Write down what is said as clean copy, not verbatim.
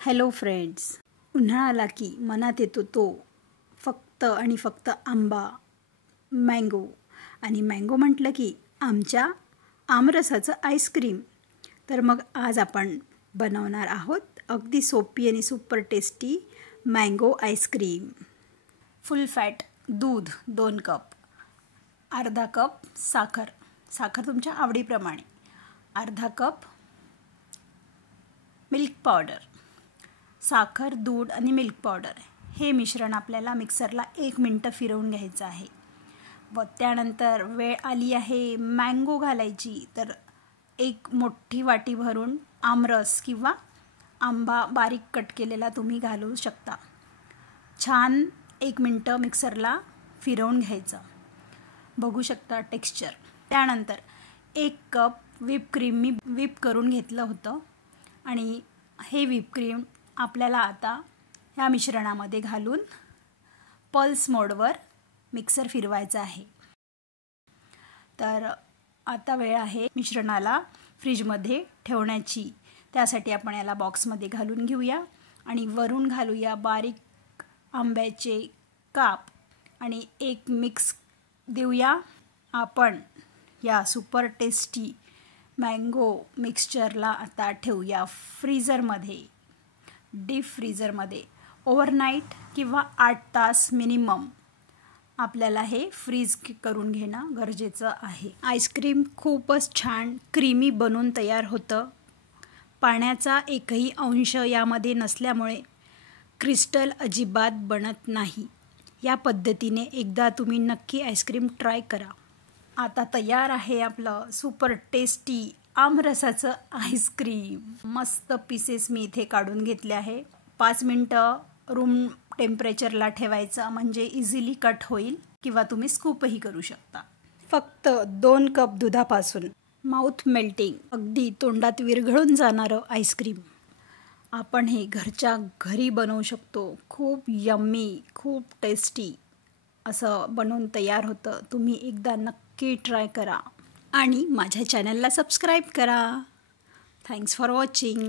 Hello friends, उन्हाळा आला की मनात येतो तो फक्त आणि फक्त आंबा, मँगो. आणि मँगो म्हटलं की आमच्या आमरसाचं आईस्क्रीम. तर मग आज आपण बनवणार आहोत अगदी सोपी आणि सुपर टेस्टी मँगो आईस्क्रीम. फुल फॅट दूध 2 कप, अर्धा कप साखर तुमच्या आवडीप्रमाणे, अर्धा कप मिल्क पावडर. साखर, दूध आणि मिल्क पावडर हे मिश्रण आपल्याला मिक्सरला 1 मिनटं फिरवून घ्यायचं आहे. व त्यानंतर वेळ आली आहे मँगो घालायची. तर 1 मोठी वाटी भरून आमरस किंवा आंबा बारीक कट केलेला तुम्ही घालू शकता. छान 1 मिनटं मिक्सरला फिरवून घ्यायचं. बघू शकता टेक्स्चर. त्यानंतर 1 कप व्हिप क्रीम मी व्हिप करून घेतलं होतं आणि हे व्हिप क्रीम आपल्याला आता ह्या मिश्रणामध्ये घालून पल्स मोडवर मिक्सर फिरवायचा आहे. तर आता वेळ आहे मिश्रणाला फ्रीजमध्ये ठेवण्याची. त्यासाठी आपण याला बॉक्समध्ये घालून घेऊया आणि वरून घालूया बारीक आंब्याचे काप आणि एक मिक्स देऊया. आपण या सुपर टेस्टी मँगो मिक्सचरला आता ठेवूया फ्रीझरमध्ये, डीप फ्रीझरमध्ये. ओव्हरनाईट किंवा 8 तास मिनिमम आपल्याला हे फ्रीज करून घेणं गरजेचं आहे. आईस्क्रीम खूपच छान क्रीमी बनून तयार होतं. पाण्याचा एकही अंश यामध्ये नसल्यामुळे क्रिस्टल अजिबात बनत नाही. या पद्धतीने एकदा तुम्ही नक्की आईस्क्रीम ट्राय करा. आता तयार आहे आपलं सुपर टेस्टी आमरसाचं आईस्क्रीम. मस्त पीसेस मी इथे काढून घेतले आहे. 5 मिनटं रूम टेम्परेचरला ठेवायचं म्हणजे इझिली कट होईल किंवा तुम्ही स्कूपही करू शकता. फक्त 2 कप दुधापासून माउथ मेल्टिंग, अगदी तोंडात विरघळून जाणारं आईस्क्रीम आपण हे घरच्या घरी बनवू शकतो. खूप यम्मी, खूप टेस्टी असं बनवून तयार होतं. तुम्ही एकदा नक्की ट्राय करा आणि माझ्या चॅनलला सबस्क्राईब करा. Thanks for watching.